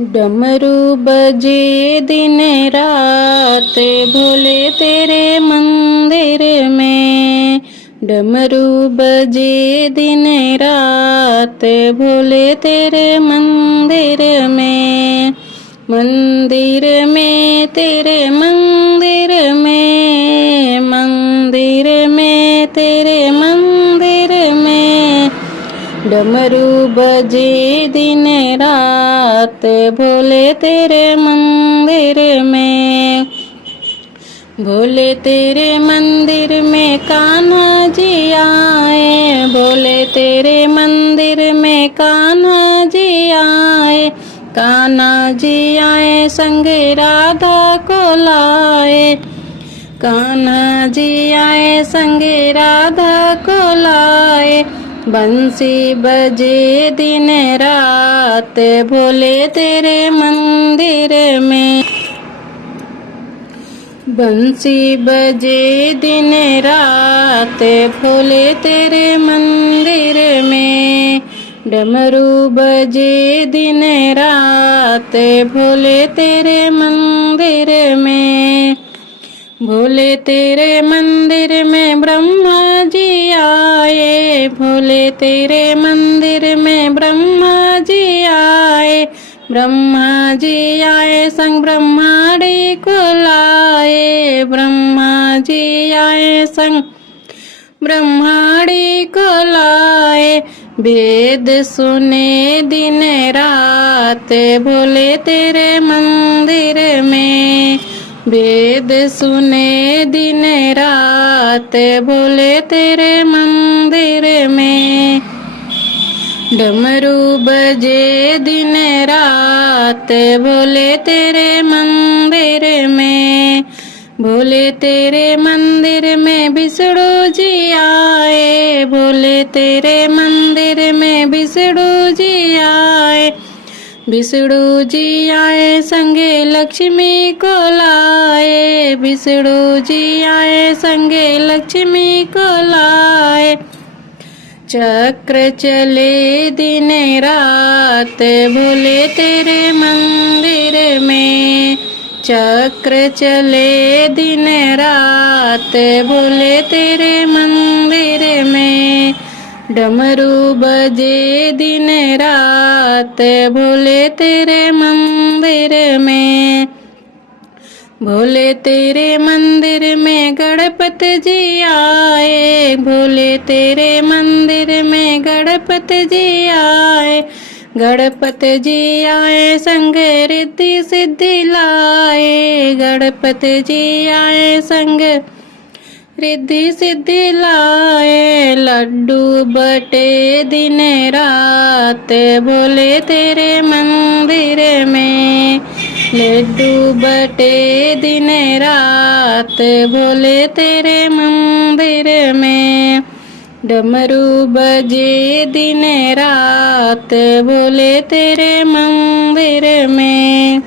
डमरू बजे दिन रात भोले तेरे मंदिर में। डमरू बजे दिन रात भोले तेरे मंदिर में। मंदिर में तेरे मंदिर में, मंदिर में तेरे मंदिर में। डमरू बजे दिन रात भोले तेरे मंदिर में। भोले तेरे मंदिर में कान्हा जी आए। भोले तेरे मंदिर में कान्हा जी आए। कान्हा जी आए संग राधा को लाए। कान्हा जी आए संग राधा को लाए। बंसी बजे दिन रात भोले तेरे मंदिर में। बंसी बजे दिन रात भोले तेरे मंदिर में। डमरू बजे दिन रात भोले तेरे मंदिर में। भोले तेरे मंदिर में ब्रह्मा जी आए। भोले तेरे मंदिर में ब्रह्मा जी आए। ब्रह्मा जी आए संग ब्रह्माणी को लाए। ब्रह्मा जी आए संग ब्रह्माणी को लाए। वेद सुने दिन रात भोले तेरे मंदिर में। वेद सुने दिन रात भोले तेरे मंदिर में। डमरू बजे दिन रात भोले तेरे मंदिर में। भोले तेरे मंदिर में विष्णु जी आए। भोले तेरे मंदिर में विष्णु जी आए। विष्णु जी आए संगे लक्ष्मी को लाए। विष्णु जी आए संगे लक्ष्मी को लाए। चक्र चले दिन रात भोले तेरे मंदिर में। चक्र चले दिन रात भोले तेरे मंदिर में। डमरू बजे दिन रात भोले तेरे मंदिर में। भोले तेरे मंदिर में गणपति जी आए। भोले तेरे मंदिर में गणपति जी आए। गणपति जी आए संग रिद्धि सिद्धि लाए। गणपति जी आए संग रिद्धि सिद्धि लाए। लड्डू बटे दिन रात भोले तेरे मंदिर में। लड्डू बटे दिन रात भोले तेरे मंदिर में। डमरू बजे दिन रात भोले तेरे मंदिर में।